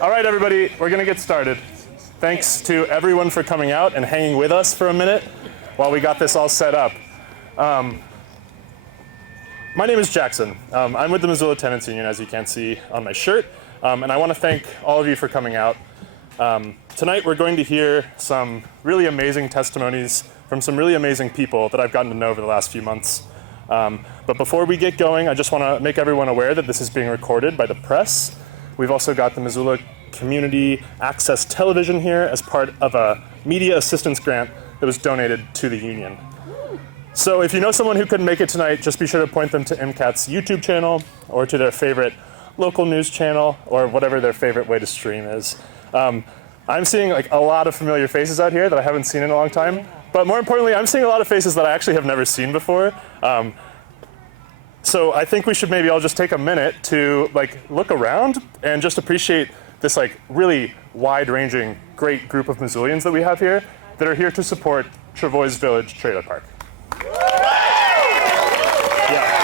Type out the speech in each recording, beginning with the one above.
All right, everybody, we're going to get started. Thanks to everyone for coming out and hanging with us for a minute while we got this all set up. My name is Jackson. I'm with the Missoula Tenants Union, as you can see on my shirt, and I want to thank all of you for coming out. Tonight we're going to hear some really amazing testimonies from some really amazing people that I've gotten to know over the last few months. But before we get going, I just want to make everyone aware that this is being recorded by the press. We've also got the Missoula Community Access Television here as part of a media assistance grant that was donated to the union. So if you know someone who couldn't make it tonight, just be sure to point them to MCAT's YouTube channel or to their favorite local news channel or whatever their favorite way to stream is. I'm seeing like a lot of familiar faces out here that I haven't seen in a long time. But more importantly, I'm seeing a lot of faces that I actually have never seen before. So I think we should maybe all just take a minute to look around and just appreciate this really wide-ranging, great group of Missoulians that we have here that are here to support Travois Village Trailer Park. Yeah.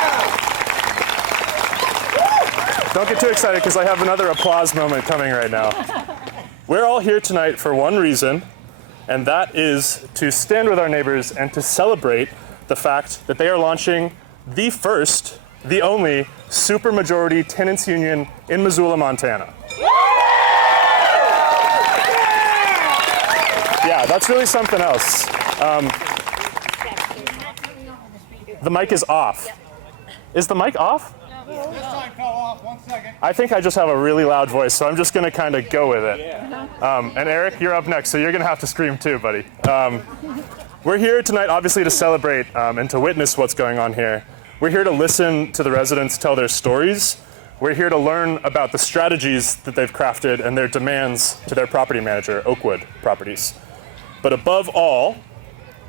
Don't get too excited because I have another applause moment coming right now. We're all here tonight for one reason, and that is to stand with our neighbors and to celebrate the fact that they are launching the first, the only supermajority tenants union in Missoula, Montana. Yeah, that's really something else. The mic is off. Is the mic off? This time fell off, 1 second. I think I just have a really loud voice, so I'm just gonna kind of go with it. And Eric, you're up next, so you're gonna have to scream too, buddy. We're here tonight, obviously, to celebrate and to witness what's going on here. We're here to listen to the residents tell their stories. We're here to learn about the strategies that they've crafted and their demands to their property manager, Oakwood Properties. But above all,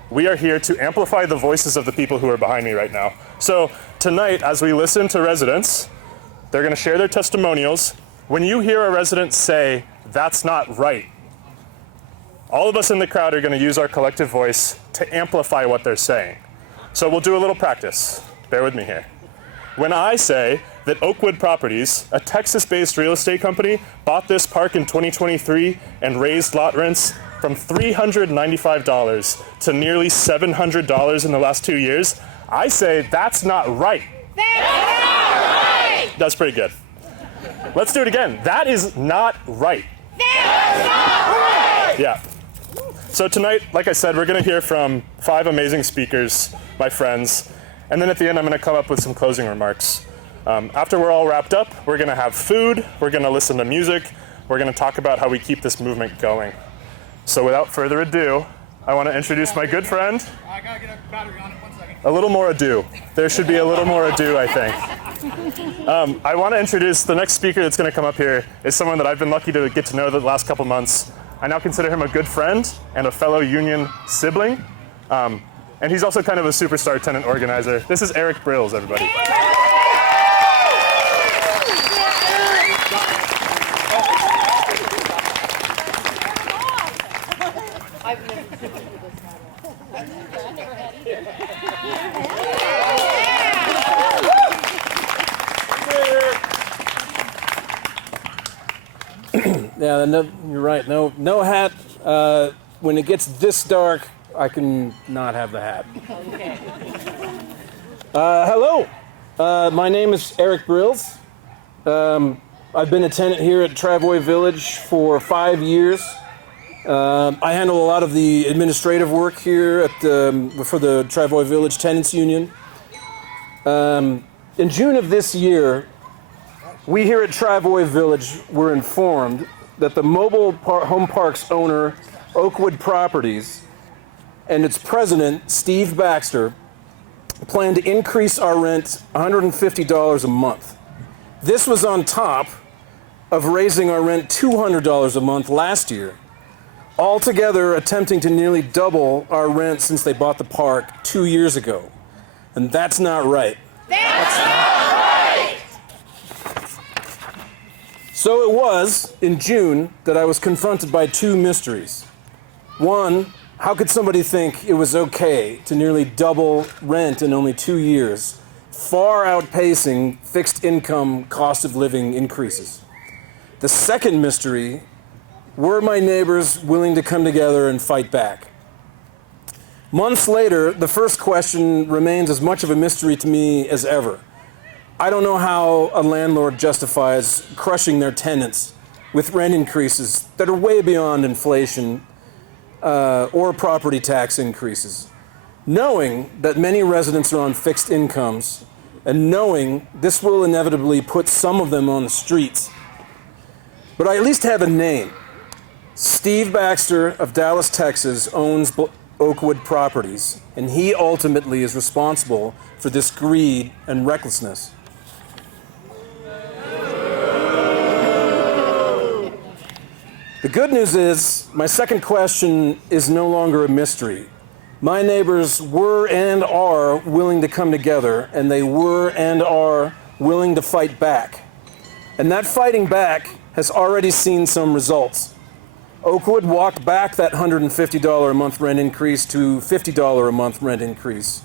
we are here to amplify the voices of the people who are behind me right now. So tonight, as we listen to residents, they're going to share their testimonials. When you hear a resident say, "That's not right," all of us in the crowd are going to use our collective voice to amplify what they're saying. So we'll do a little practice. Bear with me here. When I say that Oakwood Properties, a Texas-based real estate company, bought this park in 2023 and raised lot rents from $395 to nearly $700 in the last 2 years, I say that's not right. That's not right! That's pretty good. Let's do it again. That is not right. That's not right! Yeah. So tonight, like I said, we're going to hear from 5 amazing speakers, my friends, and then at the end I'm going to come up with some closing remarks. After we're all wrapped up, we're going to have food, we're going to listen to music, we're going to talk about how we keep this movement going. So without further ado, I want to introduce my good friend. I gotta get a battery on it, 1 second. A little more ado. There should be a little more ado, I think. I want to introduce the next speaker that's going to come up here is someone that I've been lucky to get to know the last couple months. I now consider him a good friend and a fellow union sibling. And he's also kind of a superstar tenant organizer. This is Eric Brills, everybody. Yeah, no, you're right. No hat. When it gets this dark, I can not have the hat. Okay. Hello. My name is Eric Brills. I've been a tenant here at Travois Village for 5 years. I handle a lot of the administrative work here at for the Travois Village Tenants Union. In June of this year, we here at Travois Village were informed that the mobile home parks owner, Oakwood Properties, and its president, Steve Baxter, plan to increase our rent $150 a month. This was on top of raising our rent $200 a month last year, altogether attempting to nearly double our rent since they bought the park 2 years ago. And that's not right. That's not right! So it was in June that I was confronted by 2 mysteries. One, how could somebody think it was okay to nearly double rent in only 2 years, far outpacing fixed income cost of living increases? The second mystery, were my neighbors willing to come together and fight back? Months later, the first question remains as much of a mystery to me as ever. I don't know how a landlord justifies crushing their tenants with rent increases that are way beyond inflation or property tax increases, knowing that many residents are on fixed incomes and knowing this will inevitably put some of them on the streets. But I at least have a name. Steve Baxter of Dallas, Texas owns Oakwood Properties, and he ultimately is responsible for this greed and recklessness. The good news is, my second question is no longer a mystery. My neighbors were and are willing to come together, and they were and are willing to fight back. And that fighting back has already seen some results. Oakwood walked back that $150 a month rent increase to $50 a month rent increase.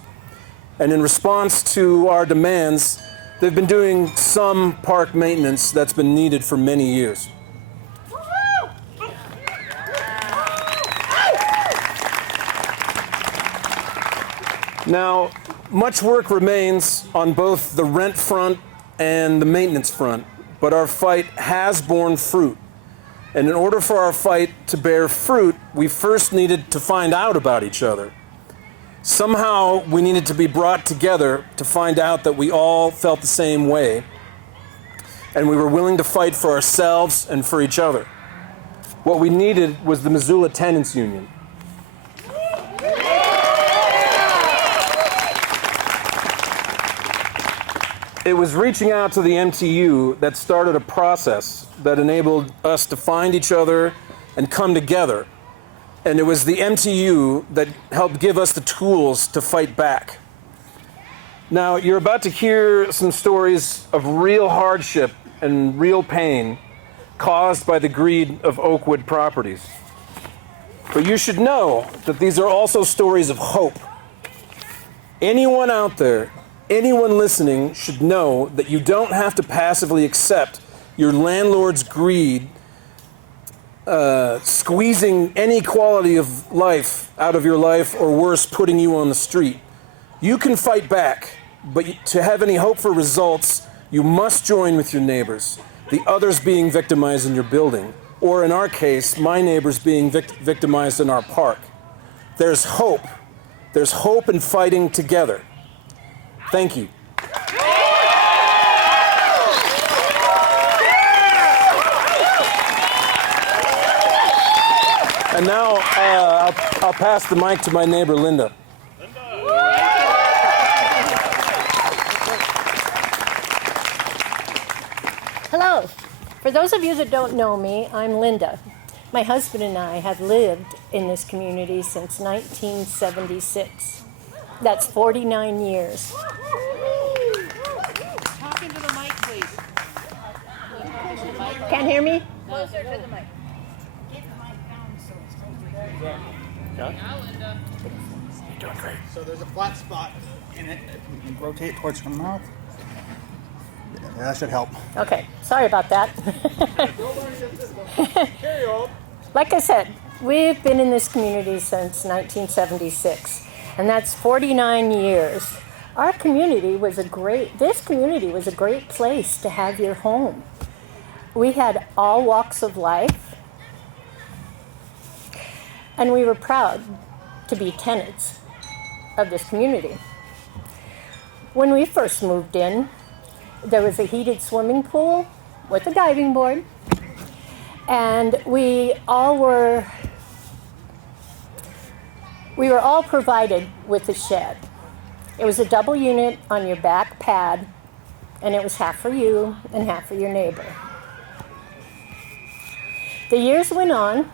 And in response to our demands, they've been doing some park maintenance that's been needed for many years. Now, much work remains on both the rent front and the maintenance front, but our fight has borne fruit. And in order for our fight to bear fruit, we first needed to find out about each other. Somehow, we needed to be brought together to find out that we all felt the same way, and we were willing to fight for ourselves and for each other. What we needed was the Missoula Tenants Union. It was reaching out to the MTU that started a process that enabled us to find each other and come together. And it was the MTU that helped give us the tools to fight back. Now, you're about to hear some stories of real hardship and real pain caused by the greed of Oakwood Properties. But you should know that these are also stories of hope. Anyone out there, anyone listening should know that you don't have to passively accept your landlord's greed, squeezing any quality of life out of your life, or worse, putting you on the street. You can fight back, but to have any hope for results, you must join with your neighbors, the others being victimized in your building, or in our case, my neighbors being victimized in our park. There's hope. There's hope in fighting together. Thank you. And now I'll pass the mic to my neighbor, Linda. Hello. For those of you that don't know me, I'm Linda. My husband and I have lived in this community since 1976. That's 49 years. Talk into the mic, please. Can't hear me? Closer to the mic. So there's a flat spot in it. If we can rotate towards your mouth. Yeah, that should help. Okay, sorry about that. Like I said, we've been in this community since 1976, and that's 49 years. This community was a great place to have your home. We had all walks of life, and we were proud to be tenants of this community. When we first moved in, there was a heated swimming pool with a diving board, and we were all provided with a shed. It was a double unit on your back pad, and it was half for you and half for your neighbor. The years went on.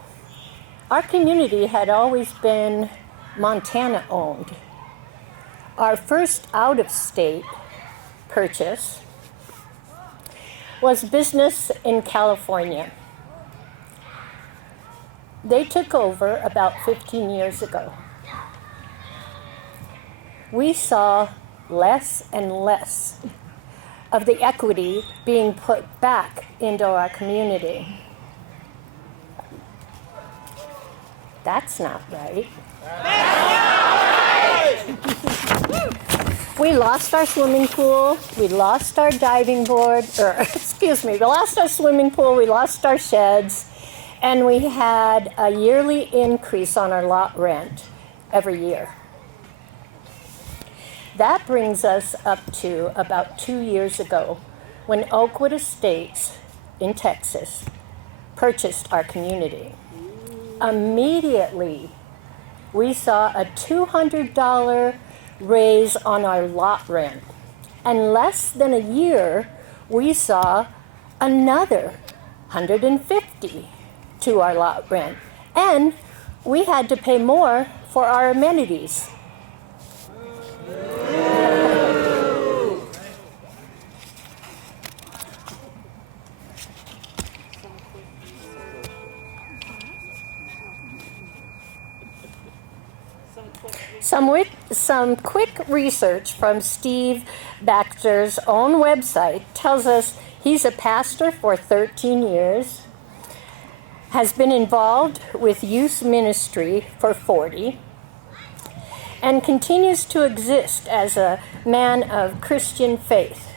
Our community had always been Montana owned. Our first out-of-state purchase was business in California. They took over about 15 years ago. We saw less and less of the equity being put back into our community. That's not right. We lost our swimming pool, we lost our diving board, we lost our swimming pool, we lost our sheds, and we had a yearly increase on our lot rent every year. That brings us up to about 2 years ago when Oakwood Estates in Texas purchased our community. Immediately, we saw a $200 raise on our lot rent. And less than a year, we saw another $150 to our lot rent. And we had to pay more for our amenities. Some quick research from Steve Baxter's own website tells us he's a pastor for 13 years, has been involved with youth ministry for 40, and continues to exist as a man of Christian faith.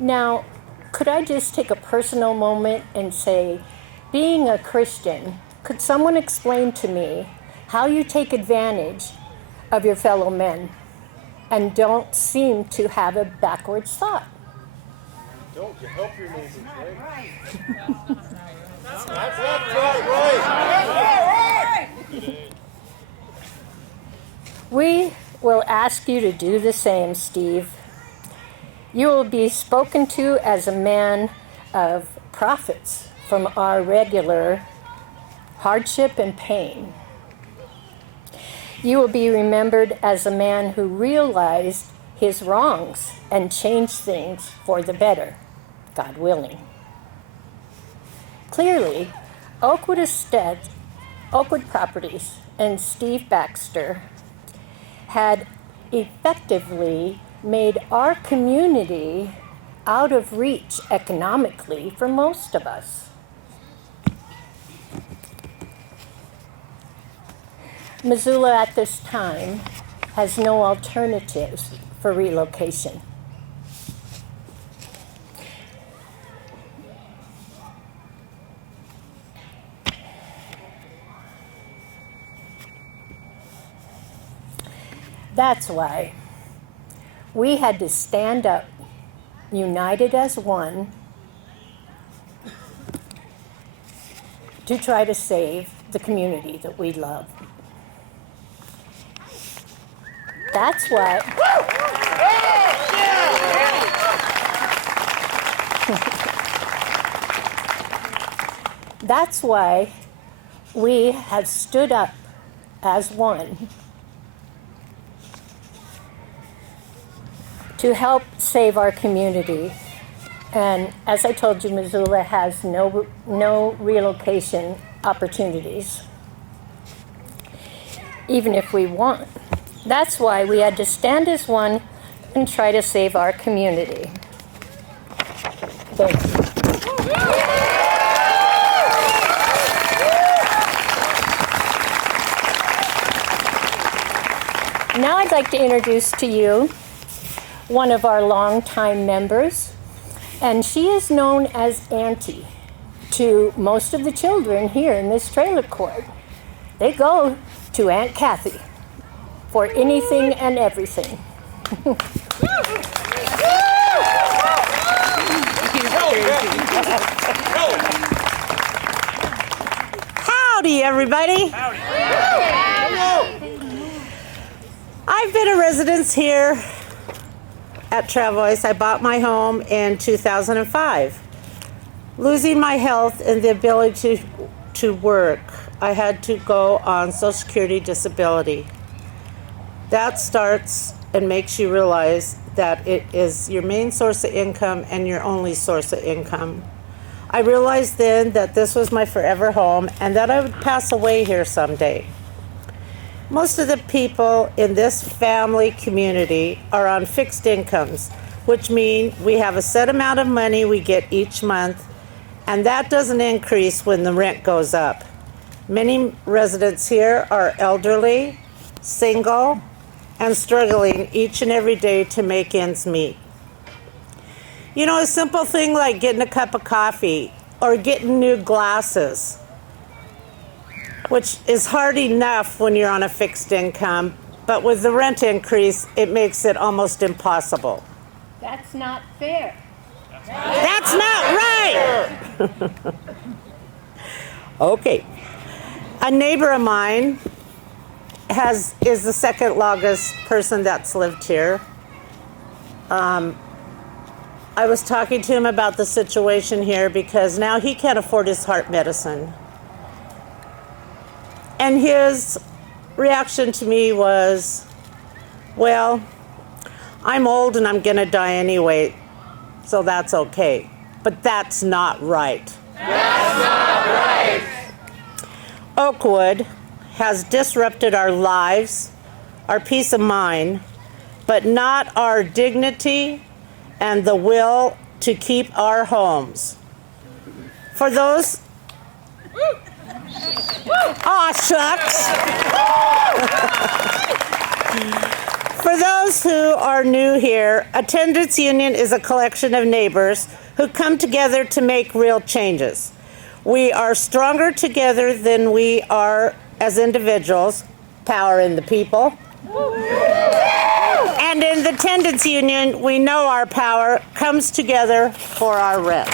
Now, could I just take a personal moment and say, being a Christian, could someone explain to me how you take advantage of your fellow men and don't seem to have a backwards thought? Don't you help your neighbors, right? We will ask you to do the same, Steve. You will be spoken to as a man of profits from our regular hardship and pain. You will be remembered as a man who realized his wrongs and changed things for the better, God willing. Clearly, Oakwood Properties and Steve Baxter had effectively made our community out of reach economically for most of us. Missoula at this time has no alternatives for relocation. That's why we had to stand up, united as one, to try to save the community that we love. That's why. That's why we have stood up as one to help save our community. And as I told you, Missoula has no relocation opportunities, even if we want. That's why we had to stand as one and try to save our community. Thank you. Now I'd like to introduce to you one of our longtime members, and she is known as Auntie to most of the children here in this trailer court. They go to Aunt Kathy for anything and everything. Howdy, everybody. Howdy. I've been a resident here at Travois. I bought my home in 2005. Losing my health and the ability to work, I had to go on Social Security disability. That starts and makes you realize that it is your main source of income and your only source of income. I realized then that this was my forever home and that I would pass away here someday. Most of the people in this family community are on fixed incomes, which means we have a set amount of money we get each month, and that doesn't increase when the rent goes up. Many residents here are elderly, single, and struggling each and every day to make ends meet. You know, a simple thing like getting a cup of coffee or getting new glasses, which is hard enough when you're on a fixed income, but with the rent increase, it makes it almost impossible. That's not fair. That's not right! Okay. A neighbor of mine is the second longest person that's lived here. I was talking to him about the situation here because now he can't afford his heart medicine. And his reaction to me was, well, I'm old and I'm gonna die anyway, so that's okay. But that's not right. That's not right. Oakwood has disrupted our lives, our peace of mind, but not our dignity and the will to keep our homes. For those, aw shucks. For those who are new here, a tenants union is a collection of neighbors who come together to make real changes. We are stronger together than we are as individuals. Power in the people. And in the tenants union, we know our power comes together for our rent.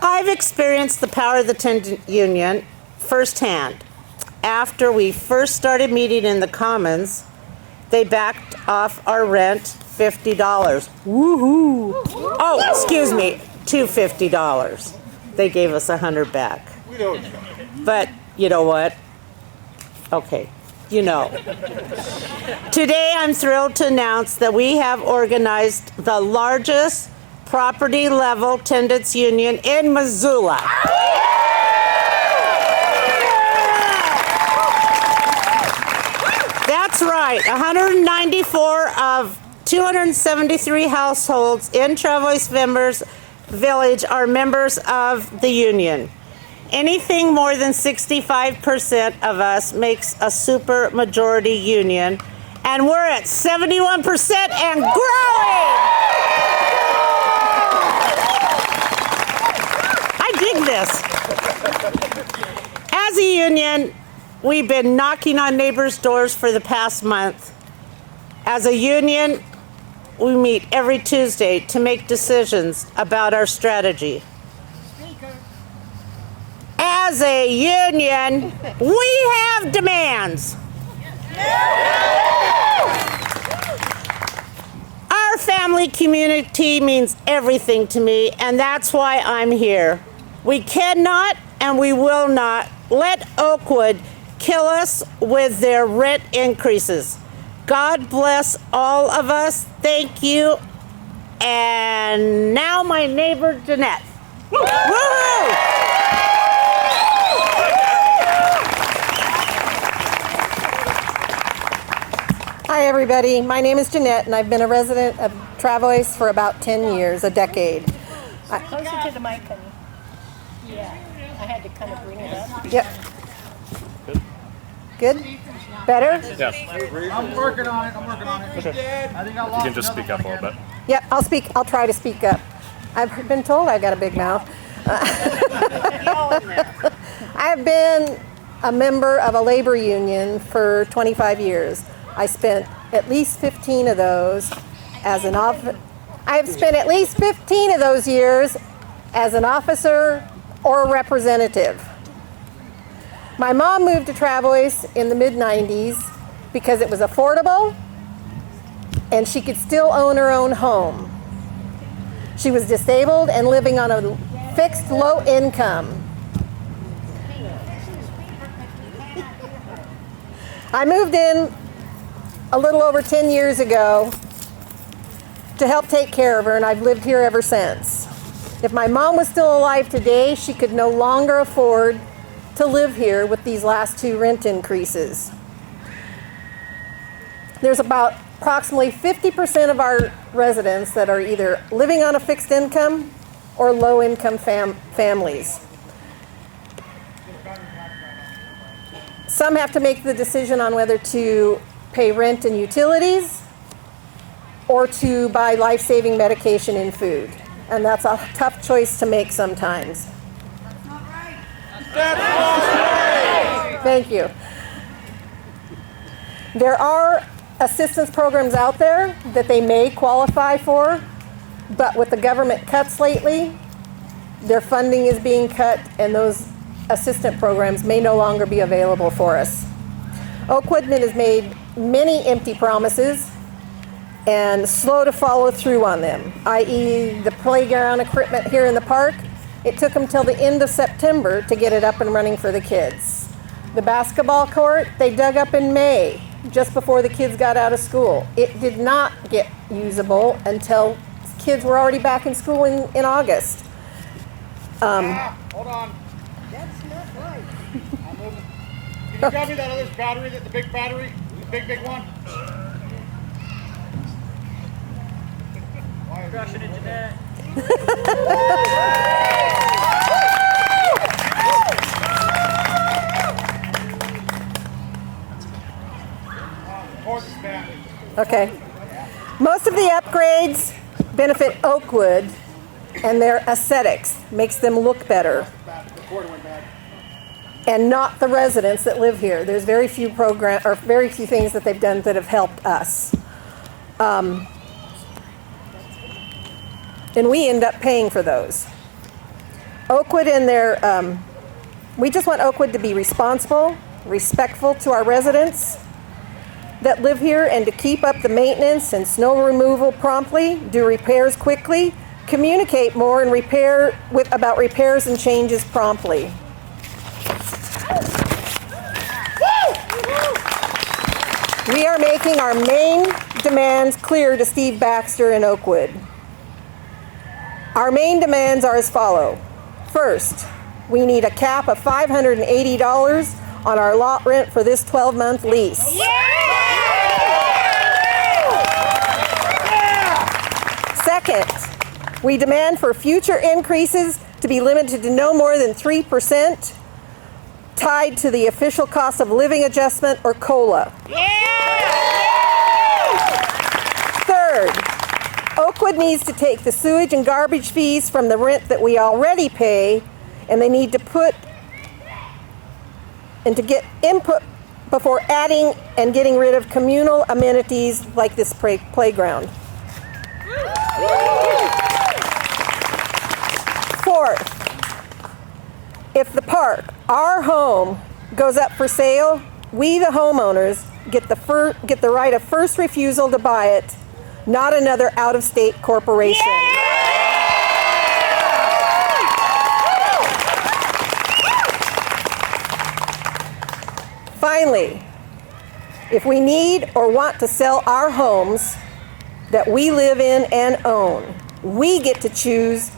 I've experienced the power of the tenant union firsthand. After we first started meeting in the Commons, they backed off our rent $50. Woohoo! Oh, excuse me, $250. They gave us $100 back. But you know what? Okay, you know. Today I'm thrilled to announce that we have organized the largest property level tenants union in Missoula. That's right, 194 of 273 households in Travois Village are members of the union. Anything more than 65% of us makes a supermajority union, and we're at 71% and growing! I dig this. As a union, we've been knocking on neighbors' doors for the past month. As a union, we meet every Tuesday to make decisions about our strategy. As a union, we have demands. Our family community means everything to me, and that's why I'm here. We cannot and we will not let Oakwood kill us with their rent increases. God bless all of us. Thank you. And now my neighbor, Jeanette. Woo-hoo! Hi, everybody. My name is Jeanette, and I've been a resident of Travois for about 10 years, a decade. Closer to the mic, honey. Yeah, I had to kind of bring it up. Yep. Good? Better? Yeah. I'm working on it. I think I You lost can just speak up a little bit. Yep, I'll try to speak up. I've been told I've got a big mouth. I've been a member of a labor union for 25 years. I spent at least 15 of those as an I've spent at least 15 of those years as an officer or representative. My mom moved to Travois in the mid-90s because it was affordable and she could still own her own home. She was disabled and living on a fixed low income. I moved in a little over 10 years ago to help take care of her, and I've lived here ever since. If my mom was still alive today, she could no longer afford to live here with these last two rent increases. There's about approximately 50% of our residents that are either living on a fixed income or low income families. Some have to make the decision on whether to pay rent and utilities or to buy life-saving medication and food. And that's a tough choice to make sometimes. That's right. Thank you. There are assistance programs out there that they may qualify for, but with the government cuts lately, their funding is being cut and those assistance programs may no longer be available for us. Oakwood has made many empty promises and slow to follow through on them, i.e. the playground equipment here in the park. It took them till the end of September to get it up and running for the kids. The basketball court, they dug up in May, just before the kids got out of school. It did not get usable until kids were already back in school in August. Hold on. That's not right. I'm moving. Can you grab me that other battery, the big battery? The big one? Crushing it, Jeanette. Okay. Most of the upgrades benefit Oakwood and their aesthetics, makes them look better, and not the residents that live here. There's very few things that they've done that have helped us. And we end up paying for those. Oakwood and their, we just want Oakwood to be responsible, respectful to our residents that live here, and to keep up the maintenance and snow removal promptly, do repairs quickly, communicate more and about repairs and changes promptly. We are making our main demands clear to Steve Baxter in Oakwood. Our main demands are as follows. First, we need a cap of $580 on our lot rent for this 12-month lease. Second, we demand for future increases to be limited to no more than 3%, tied to the official cost of living adjustment or COLA. Third, Oakwood needs to take the sewage and garbage fees from the rent that we already pay, and they need to get input before adding and getting rid of communal amenities like this playground. Fourth, if the park, our home, goes up for sale, we, the homeowners, get the right of first refusal to buy it, not another out-of-state corporation. Finally, if we need or want to sell our homes that we live in and own, we get to choose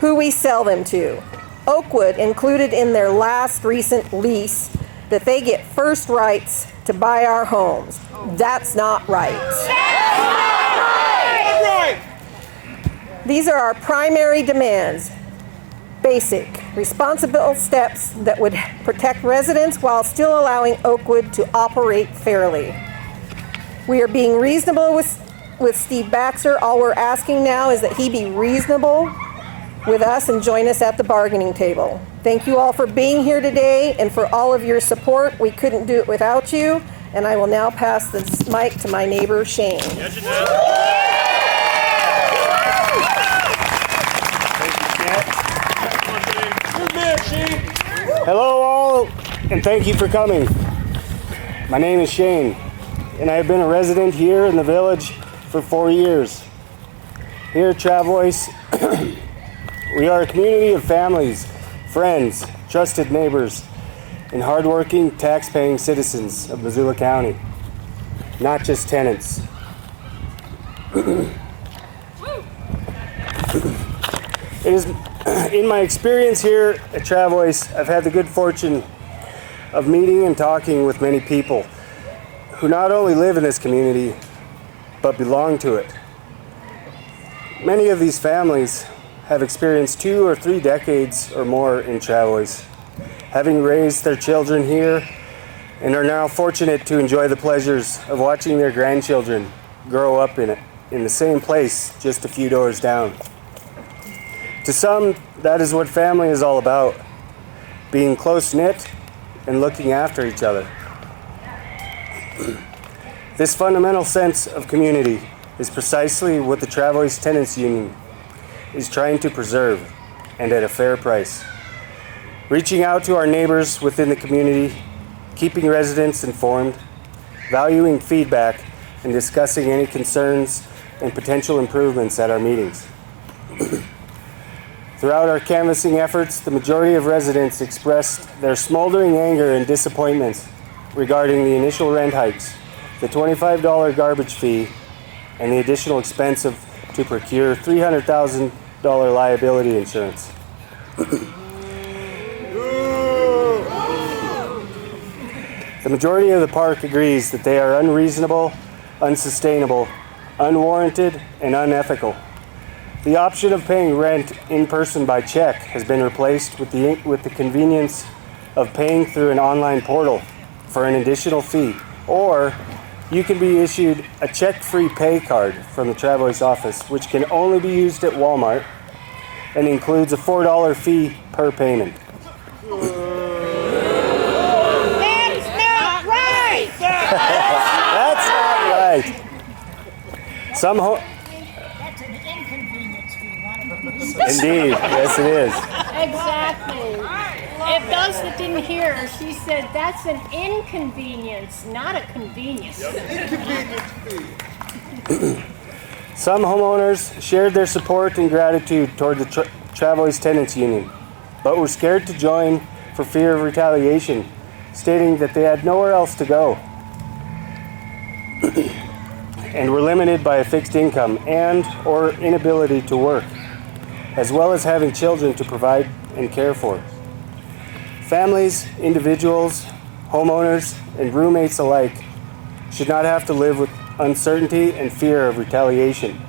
who we sell them to. Oakwood included in their last recent lease that they get first rights to buy our homes. That's not right. These are our primary demands. Basic, responsible steps that would protect residents while still allowing Oakwood to operate fairly. We are being reasonable with Steve Baxter. All we're asking now is that he be reasonable with us and join us at the bargaining table. Thank you all for being here today and for all of your support. We couldn't do it without you. And I will now pass the mic to my neighbor, Shane. Hello all, and thank you for coming. My name is Shane, and I have been a resident here in the village for 4 years. Here at Travois, we are a community of families, friends, trusted neighbors, and hardworking, tax-paying citizens of Missoula County, not just tenants. It is, in my experience here at Travois, I've had the good fortune of meeting and talking with many people who not only live in this community, but belong to it. Many of these families have experienced 2 or 3 decades or more in Travois, having raised their children here, and are now fortunate to enjoy the pleasures of watching their grandchildren grow up in the same place just a few doors down. To some, that is what family is all about, being close-knit and looking after each other. This fundamental sense of community is precisely what the Travois Tenants Union is trying to preserve, and at a fair price. Reaching out to our neighbors within the community, keeping residents informed, valuing feedback, and discussing any concerns and potential improvements at our meetings. Throughout our canvassing efforts, the majority of residents expressed their smoldering anger and disappointment regarding the initial rent hikes, the $25 garbage fee, and the additional expense to procure $300,000 liability insurance. The majority of the park agrees that they are unreasonable, unsustainable, unwarranted, and unethical. The option of paying rent in person by check has been replaced with the convenience of paying through an online portal for an additional fee, or you can be issued a check-free pay card from the Travois office, which can only be used at Walmart and includes a $4 fee per payment. That's not right! That's not right. That's an inconvenience fee, not a convenience. Indeed, yes it is. Exactly. If those that didn't hear her, she said that's an inconvenience, not a convenience. Some homeowners shared their support and gratitude toward the Travois Tenants Union, but were scared to join for fear of retaliation, stating that they had nowhere else to go and were limited by a fixed income and or inability to work, as well as having children to provide and care for. Families, individuals, homeowners, and roommates alike should not have to live with uncertainty and fear of retaliation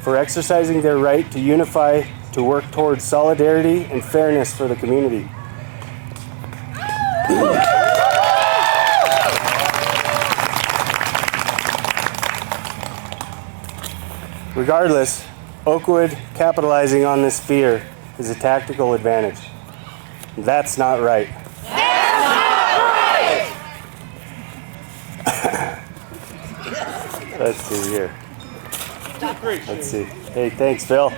for exercising their right to unify to work towards solidarity and fairness for the community. Regardless, Oakwood capitalizing on this fear is a tactical advantage. That's not right. That's not right! Let's see here. Let's see. Hey, thanks, Phil.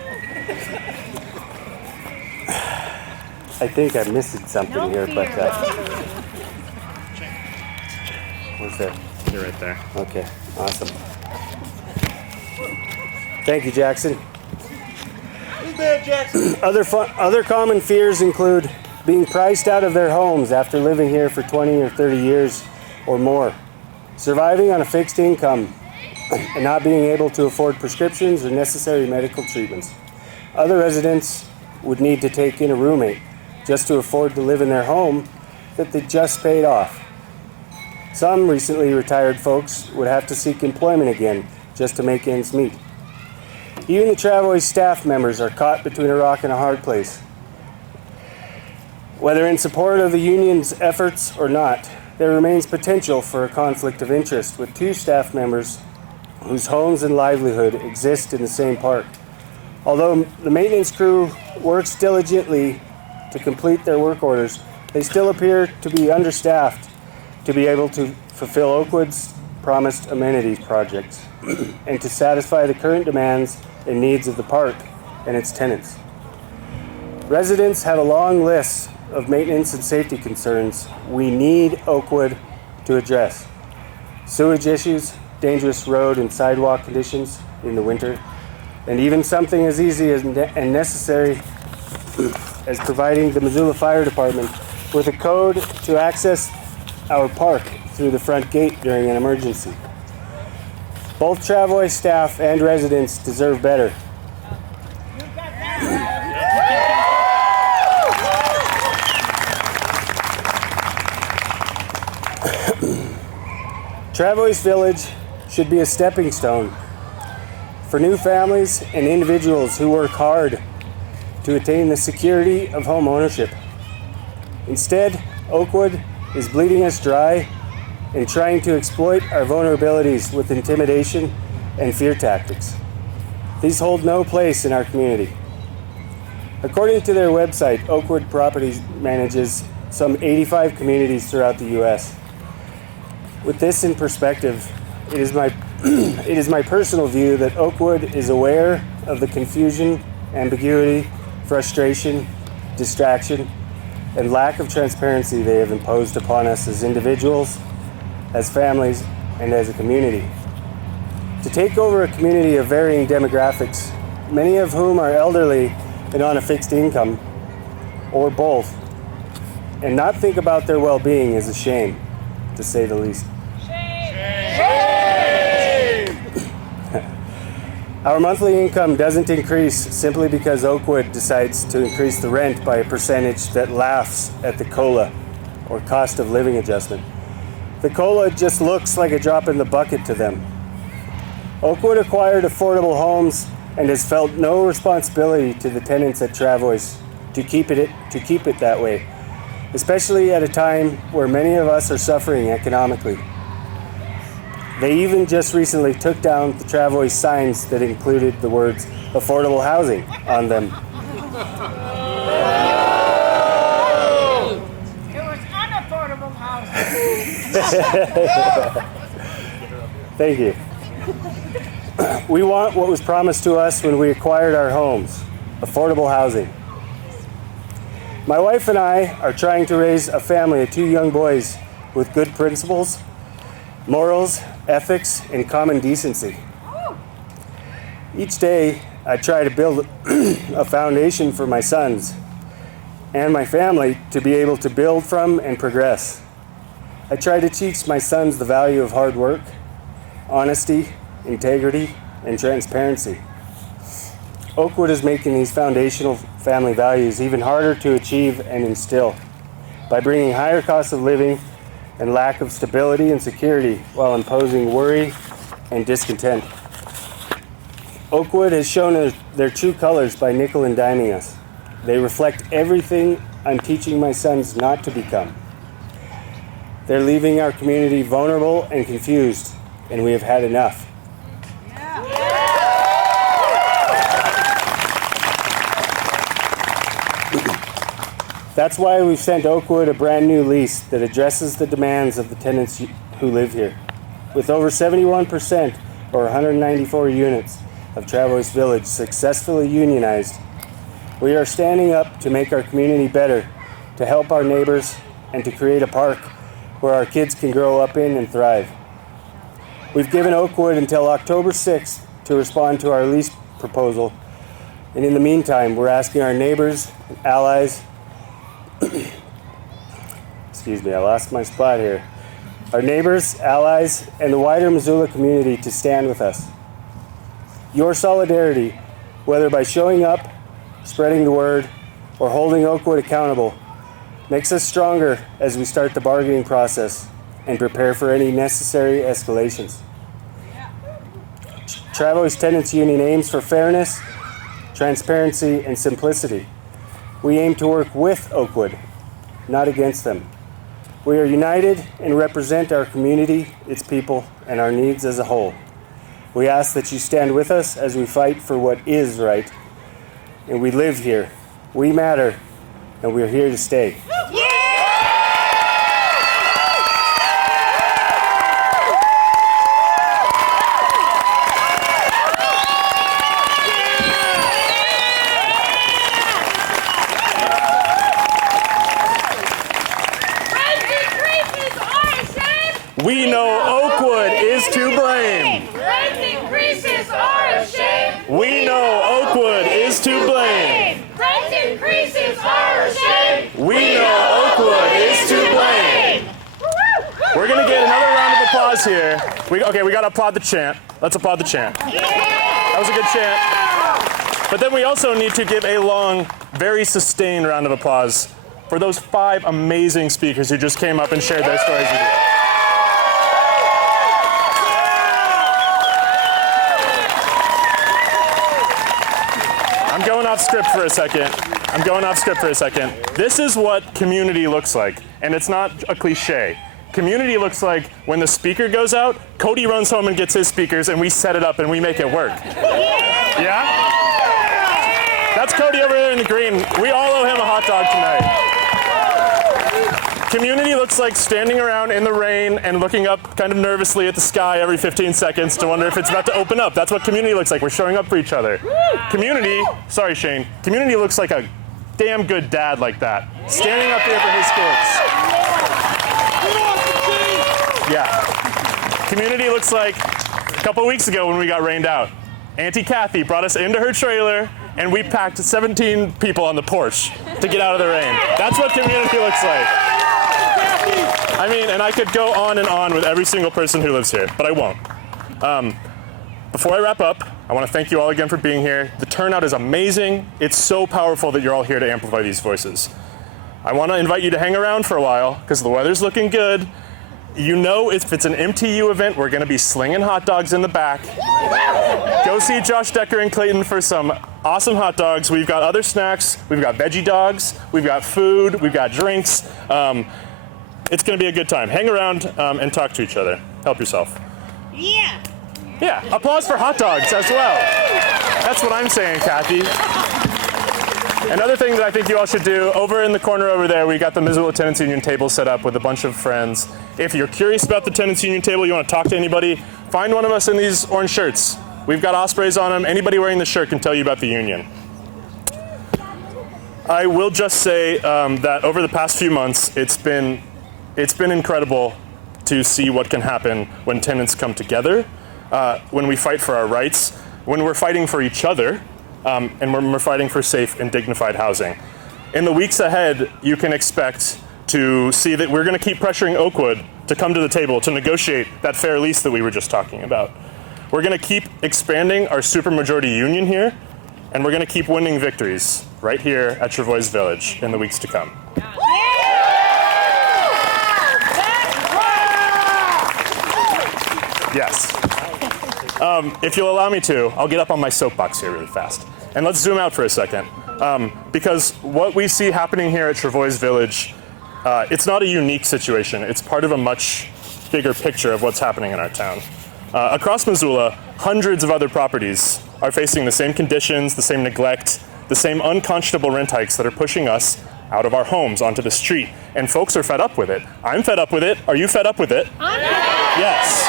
I think I'm missing something here, but what's that? You're right there. Okay, awesome. Thank you, Jackson. Who's there, Jackson? Other common fears include being priced out of their homes after living here for 20 or 30 years or more, surviving on a fixed income and not being able to afford prescriptions or necessary medical treatments. Other residents would need to take in a roommate just to afford to live in their home that they just paid off. Some recently retired folks would have to seek employment again just to make ends meet. Even the Travois staff members are caught between a rock and a hard place. Whether in support of the union's efforts or not, there remains potential for a conflict of interest with 2 staff members whose homes and livelihood exist in the same park. Although the maintenance crew works diligently to complete their work orders, they still appear to be understaffed to be able to fulfill Oakwood's promised amenities projects and to satisfy the current demands and needs of the park and its tenants. Residents have a long list of maintenance and safety concerns we need Oakwood to address. Sewage issues, dangerous road and sidewalk conditions in the winter, and even something as easy as and necessary as providing the Missoula Fire Department with a code to access our park through the front gate during an emergency. Both Travois staff and residents deserve better. Travois Village should be a stepping stone for new families and individuals who work hard to attain the security of home ownership. Instead, Oakwood is bleeding us dry and trying to exploit our vulnerabilities with intimidation and fear tactics. These hold no place in our community. According to their website, Oakwood Properties manages some 85 communities throughout the U.S. With this in perspective, it is my personal view that Oakwood is aware of the confusion, ambiguity, frustration, distraction, and lack of transparency they have imposed upon us as individuals, as families, and as a community. To take over a community of varying demographics, many of whom are elderly and on a fixed income, or both, and not think about their well-being is a shame, to say the least. Our monthly income doesn't increase simply because Oakwood decides to increase the rent by a percentage that laughs at the COLA, or cost of living adjustment. The COLA just looks like a drop in the bucket to them. Oakwood acquired affordable homes and has felt no responsibility to the tenants at Travois to keep it that way, especially at a time where many of us are suffering economically. They even just recently took down the Travois signs that included the words affordable housing on them. It was unaffordable housing. Thank you. We want what was promised to us when we acquired our homes, affordable housing. My wife and I are trying to raise a family of 2 young boys with good principles, morals, ethics, and common decency. Each day, I try to build a foundation for my sons and my family to be able to build from and progress. I try to teach my sons the value of hard work, honesty, integrity, and transparency. Oakwood is making these foundational family values even harder to achieve and instill by bringing higher costs of living and lack of stability and security while imposing worry and discontent. Oakwood has shown their true colors by nickel and diming us. They reflect everything I'm teaching my sons not to become. They're leaving our community vulnerable and confused, and we have had enough. That's why we've sent Oakwood a brand new lease that addresses the demands of the tenants who live here. With over 71%, or 194 units, of Travois Village successfully unionized, we are standing up to make our community better, to help our neighbors, and to create a park where our kids can grow up in and thrive. We've given Oakwood until October 6th to respond to our lease proposal, and in the meantime, we're asking our neighbors, allies, excuse me, I lost my spot here. Our neighbors, allies, and the wider Missoula community to stand with us. Your solidarity, whether by showing up, spreading the word, or holding Oakwood accountable, makes us stronger as we start the bargaining process and prepare for any necessary escalations. Travois Tenants Union aims for fairness, transparency, and simplicity. We aim to work with Oakwood, not against them. We are united and represent our community, its people, and our needs as a whole. We ask that you stand with us as we fight for what is right. And we live here. We matter, and we're here to stay. We know Oakwood is to blame. Rent increases are a shame. We know Oakwood is to blame. Rent increases are a shame. We know Oakwood is to blame. We're gonna get another round of applause here. We gotta applaud the chant. Let's applaud the chant. That was a good chant. But then we also need to give a long, very sustained round of applause for those 5 amazing speakers who just came up and shared their stories with you. off script for a second. This is what community looks like, and it's not a cliche. Community looks like when the speaker goes out, Cody runs home and gets his speakers, and we set it up and we make it work. Yeah? That's Cody over there in the green. We all owe him a hot dog tonight. Community looks like standing around in the rain and looking up kind of nervously at the sky every 15 seconds to wonder if it's about to open up. That's what community looks like. We're showing up for each other. Community, sorry Shane, community looks like a damn good dad like that. Standing up here for his kids. Yeah. Community looks like a couple weeks ago when we got rained out. Auntie Kathy brought us into her trailer and we packed 17 people on the porch to get out of the rain. That's what community looks like. I mean, and I could go on and on with every single person who lives here, but I won't. Before I wrap up, I want to thank you all again for being here. The turnout is amazing. It's so powerful that you're all here to amplify these voices. I want to invite you to hang around for a while because the weather's looking good. You know, if it's an MTU event, we're going to be slinging hot dogs in the back. Go see Josh Decker and Clayton for some awesome hot dogs. We've got other snacks. We've got veggie dogs. We've got food. We've got drinks. It's going to be a good time. Hang around and talk to each other. Help yourself. Yeah. Yeah, applause for hot dogs as well. That's what I'm saying, Kathy. Another thing that I think you all should do, over in the corner over there, we got the Missoula Tenants Union table set up with a bunch of friends. If you're curious about the Tenants Union table, you want to talk to anybody, find one of us in these orange shirts. We've got ospreys on them. Anybody wearing the shirt can tell you about the union. I will just say that over the past few months, it's been incredible to see what can happen when tenants come together, when we fight for our rights, when we're fighting for each other, and when we're fighting for safe and dignified housing. In the weeks ahead, you can expect to see that we're going to keep pressuring Oakwood to come to the table to negotiate that fair lease that we were just talking about. We're going to keep expanding our supermajority union here, and we're going to keep winning victories right here at Travois Village in the weeks to come. Yes. If you'll allow me to, I'll get up on my soapbox here really fast. And let's zoom out for a second. Because what we see happening here at Travois Village, it's not a unique situation. It's part of a much bigger picture of what's happening in our town. Across Missoula, hundreds of other properties are facing the same conditions, the same neglect, the same unconscionable rent hikes that are pushing us out of our homes onto the street. And folks are fed up with it. I'm fed up with it. Are you fed up with it? Yes.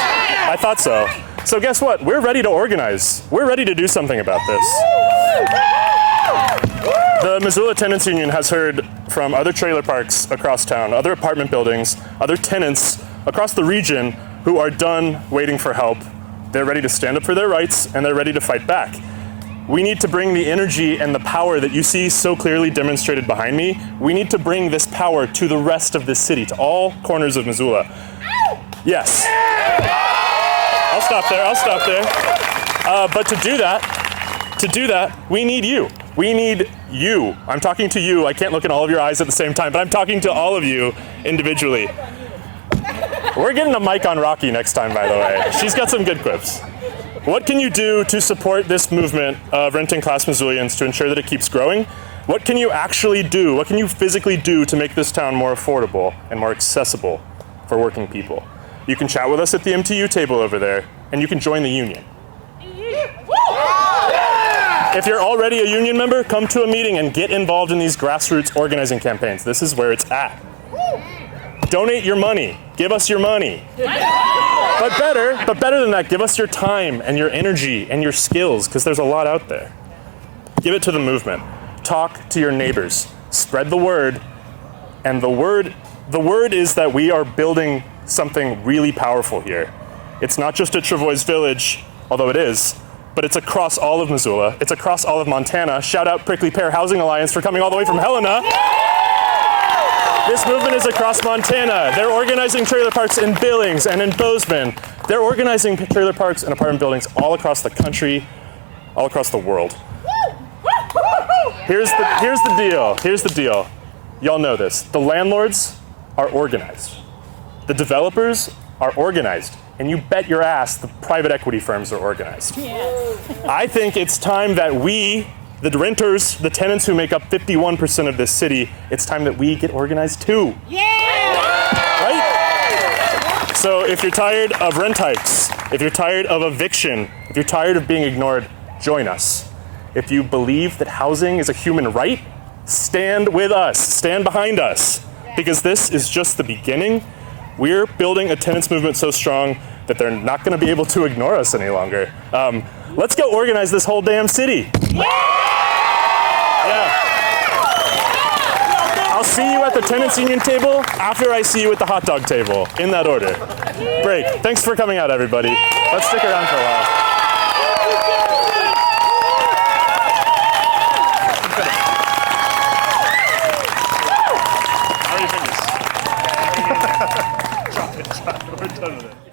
I thought so. So guess what? We're ready to organize. We're ready to do something about this. The Missoula Tenants Union has heard from other trailer parks across town, other apartment buildings, other tenants across the region who are done waiting for help. They're ready to stand up for their rights, and they're ready to fight back. We need to bring the energy and the power that you see so clearly demonstrated behind me. We need to bring this power to the rest of this city, to all corners of Missoula. Yes. I'll stop there. But to do that, we need you. We need you. I'm talking to you. I can't look in all of your eyes at the same time, but I'm talking to all of you individually. We're getting a mic on Rocky next time, by the way. She's got some good quips. What can you do to support this movement of renting class Missoulians to ensure that it keeps growing? What can you actually do? What can you physically do to make this town more affordable and more accessible for working people? You can chat with us at the MTU table over there, and you can join the union. If you're already a union member, come to a meeting and get involved in these grassroots organizing campaigns. This is where it's at. Donate your money. Give us your money. But better than that, give us your time and your energy and your skills, because there's a lot out there. Give it to the movement. Talk to your neighbors. Spread the word. And the word is that we are building something really powerful here. It's not just at Travois Village, although it is, but it's across all of Missoula. It's across all of Montana. Shout out Prickly Pear Housing Alliance for coming all the way from Helena. This movement is across Montana. They're organizing trailer parks in Billings and in Bozeman. They're organizing trailer parks and apartment buildings all across the country, all across the world. Here's the deal. Y'all know this. The landlords are organized. The developers are organized. And you bet your ass the private equity firms are organized. I think it's time that we the renters, the tenants who make up 51% of this city, it's time that we get organized too. Right? So if you're tired of rent hikes, if you're tired of eviction, if you're tired of being ignored, join us. If you believe that housing is a human right, stand with us, stand behind us, because this is just the beginning. We're building a tenants movement so strong that they're not going to be able to ignore us any longer. Let's go organize this whole damn city. Yeah. I'll see you at the Tenants Union table after I see you at the hot dog table, in that order. Great. Thanks for coming out, everybody. Let's stick around for a while. How are your fingers? We're done with it.